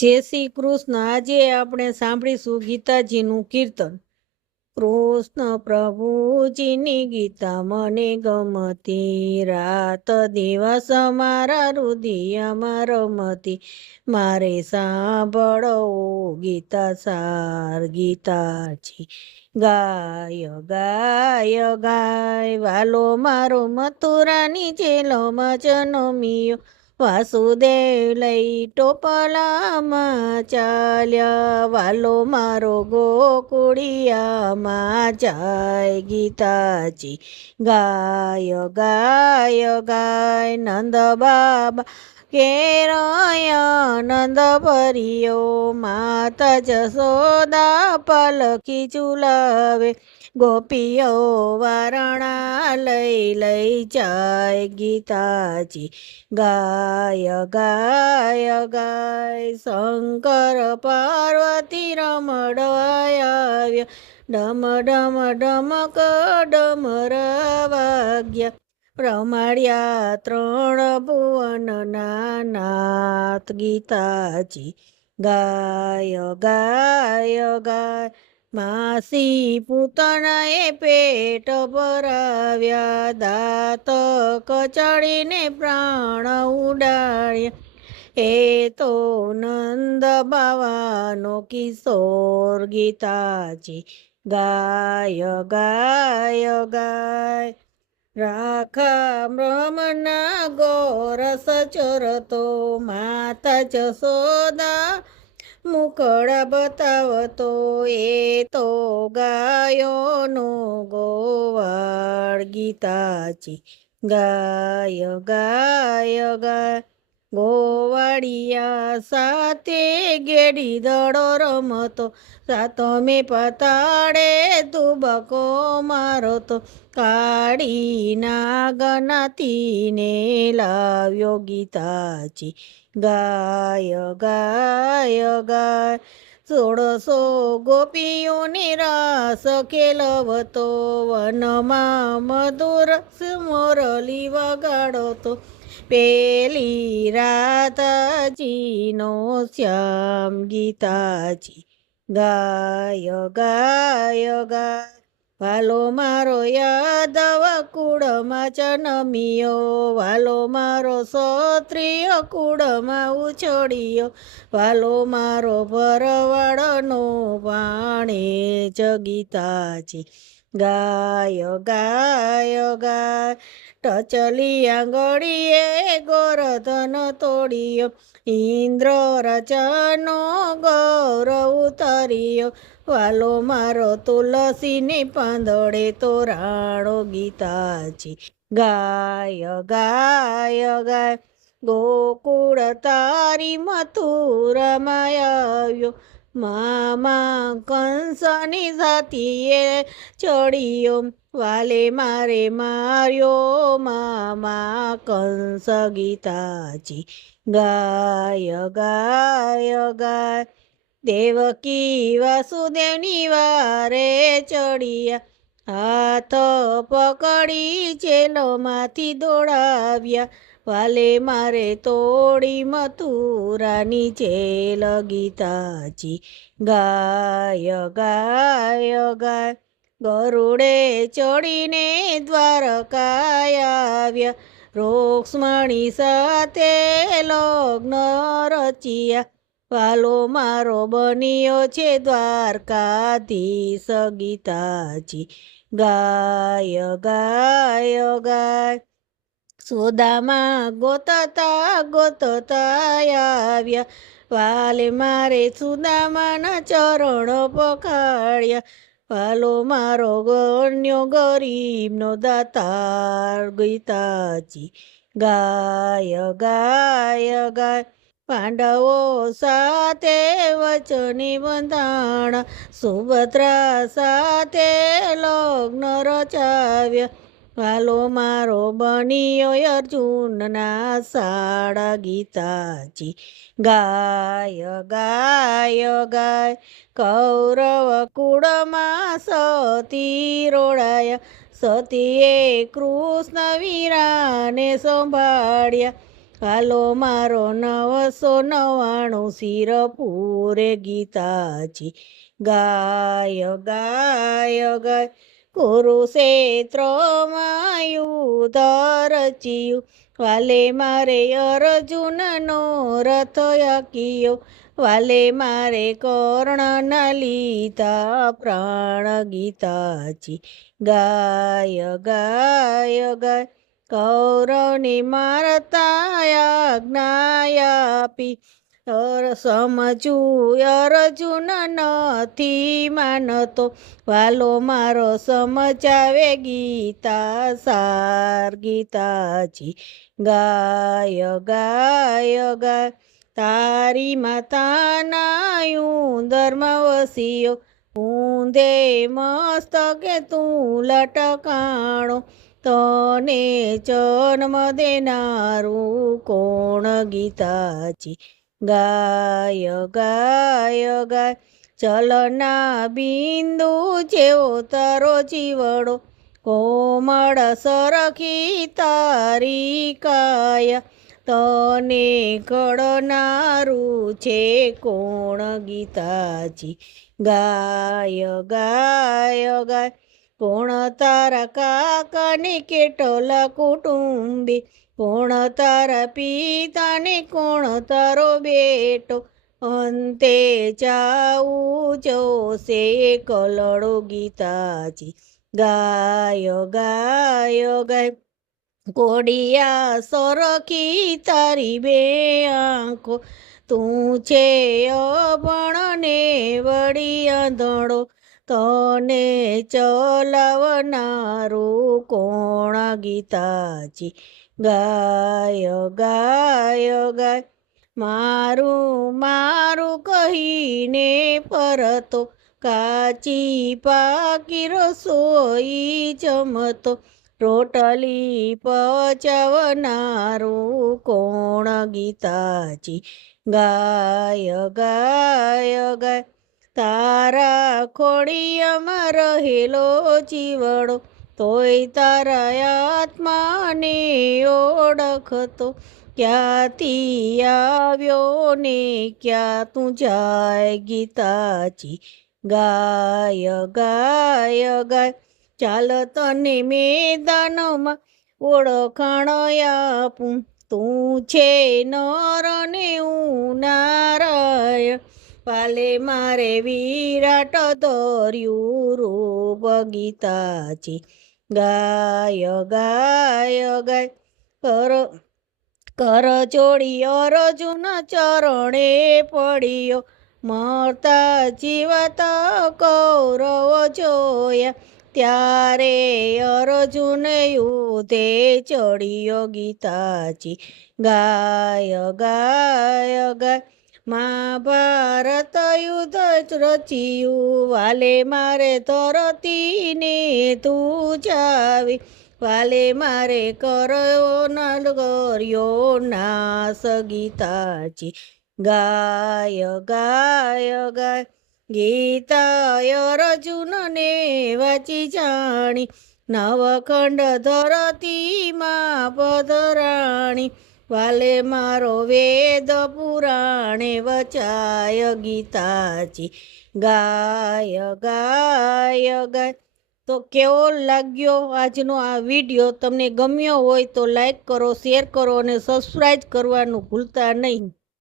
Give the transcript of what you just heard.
જય શ્રી કૃષ્ણ. આજે આપણે સાંભળીશું ગીતાજીનું કીર્તન. કૃષ્ણ પ્રભુજીની ગીતા મને ગમતી, રાત દિવસ મારા હૃદયમાં રમતી. મારે સાંભળો ગીતા સાર ગીતાજી. ગાય ગાય ગાય વાલો મારો મથુરાની જેલમાં જન્મ્યો. વાસુદેવ લઈ ટોપલામાં ચાલ્યા, વાલો મારો ગોકુળિયામાં જાય. ગીતાજી ગાય ગાય ગાય નંદ બાબા કેરય નંદ ભર્યો, માતા જશોદા પલખી ઝુલાવે. ગોપીઓ વારણા લઈ લઈ જાય. ગીતાજી ગાય ગાય ગાય શંકર પાર્વતી રમડવાયા આવ્યા. ડમ ડમ ડમક ડમર વાગ્યા. રમાડ્યા ત્રણ ભુવનના નાથ. ગીતાજી ગાય ગાય ગાય માસી પૂતનાએ પેટ ભરાવ્યા, દાંત કચડીને પ્રાણ ઉડાડ્યા. એ તો નંદ બાવાનો કિશોર. ગીતાજી ગાય ગાય ગાય રાખા બ્રહ્મના ગોરસ ચોરતો, માતા જશોદા મુખડા બતાવતો. એ તો ગાયોનો ગોવાળ. ગીતાજી ગાય ગાય ગાય ગોવાળિયા સાથે ગેડી દડો રમતો, સાતમે પતાડે તુબકો મારતો. કાળી નાગનાથીને લાવ્યો. ગીતાજી ગાય ગાય ગાય 1600 ગોપીઓને રાસ ખેલવતો, વનમાં મધુર મોરલી વગાડતો. પેલી રાધાજીનો શ્યામ. ગીતાજી ગાય ગાય ગાય વાલો મારો યાદવ કુળમાં જન્મ્યો, વાલો મારો ક્ષત્રિય કુળમાં ઉછળ્યો. વાલો મારો ભરવાડનો ભાણેજ. ગીતાજી ગાય ગાય ગાય ટચલી આંગળીએ ગોરધન તોડ્યો, ઇન્દ્ર રાજાનો ગૌરવ ઉતાર્યો. વાલો મારો તુલસીને પાંદડે તોરાણો. ગીતાજી ગાય ગાય ગાય ગોકુળ તારી મથુરામાં આવ્યો, મામા કંસની સાથીએ ચડ્યો. વાલે મારે માર્યો મામા કંસ. ગીતાજી ગાય ગાય ગાય દેવકી વાસુદેવની વારે ચડ્યા, હાથ પકડી જેલમાંથી દોડાવ્યા. વાલે મારે તોડી મથુરાની જેલ. ગીતાજી ગાય ગાય ગાય ગરુડે ચડીને દ્વારકા આવ્યા, રૂક્ષ્મણી સાથે લગ્ન રચ્યા. વાલો મારો બન્યો છે દ્વારકાધીશ. ગીતાજી ગાય ગાય ગાય સુદામા ગોતતા ગોતતા આવ્યા, વાલે મારે સુદામાના ચરણ પખાડ્યા. વાલો મારો ગણ્યો ગરીબનો દાતાર. ગીતાજી ગાય ગાય ગાય પાંડવો સાથે વચને બંધાણા, સુભદ્રા સાથે લગ્ન રચાવ્યા. વાલો મારો બન્યો અર્જુનના સાડા. ગીતાજી ગાય ગાય ગાય કૌરવ કુળમાં સતી રોડાયા, સતીએ કૃષ્ણ વીરાને સંભાળ્યા. હાલો મારો 999 શિર પૂરે ગીતાજી ગાય ગાય ગાય કુરુક્ષેત્રમાં યુદ્ધ રચ્યું વાલે મારે અર્જુનનો રથ યકિયો વાલે મારે કર્ણના લીધા પ્રાણ ગીતાજી ગાય ગાય ગાય કૌરવને મારતા આજ્ઞા આપી સમજું અર્જુન નથી માનતો વાલો મારો સમજાવે ગીતા સાર ગીતાજી ગાય ગાય ગાય તારી માતાના ધર્મ વસ્યો ઊંધે મસ્તકે તું લટકાણો તને જન્મ દેનારું કોણ ગીતાજી ગાય ગાય ગાય ચલના બિંદુ જેવો તારો જીવડો કોમળ સરખી તારી કાયા તને ઘડનારું છે કોણ ગીતાજી ગાય ગાય ગાય કોણ તારા કાકાને કેટલા કુટુંબી કોણ તારા પિતાને કોણ તારો બેટો અંતે જાવું જોશે કલડો ગીતાજી ગાય ગાય ગાય કોડિયા સરખી તારી બે આંખો તું છે અભણને વળી આંધળો તને ચલાવનારું કોણ ગીતાજી ગાય ગાય ગાય મારું મારું કહીને પરતો કાચી પાકી રસોઈ જમતો રોટલી પચાવનારું કોણ ગીતાજી ગાય ગાય ગાય તારા ખોડિયામાં રહેલો જીવડો તોય તારા આત્માને ઓળખતો ક્યાંથી આવ્યો ને ક્યાં તું જાય ગીતાજી ગાય ગાય ગાય ચાલ તને મેદાનમાં ઓળખાણ આપું તું છે નર ને હું નારાયણ પાલે મારે વિરાટ ધર્યું રૂપ ગીતાજી ગાય ગાય ગાય કર જોડી અર્જુન ચરણે પડ્યો મરતા જીવતા કૌરવ જોયા ત્યારે અર્જુન યુધે ચડ્યો ગીતાજી ગાય ગાય ગાય મહાભારત યુદ્ધ રચ્યું વાલે મારે ધરતીને તું જાવી વાલે મારે કર્યો નાશ ગીતાજી ગાય ગાય ગાય ગીતા અર્જુનને વાંચી જાણી નવખંડ ધરતીમાં પધરાણી વાલે મારો વેદ પુરાણે વચાય ગીતાજી ગાય ગાય ગાય તો કેવો લાગ્યો આજનો આ વિડીયો તમને ગમ્યો હોય તો લાઈક કરો શેર કરો અને સબસ્ક્રાઈબ કરવાનું ભૂલતા નહીં.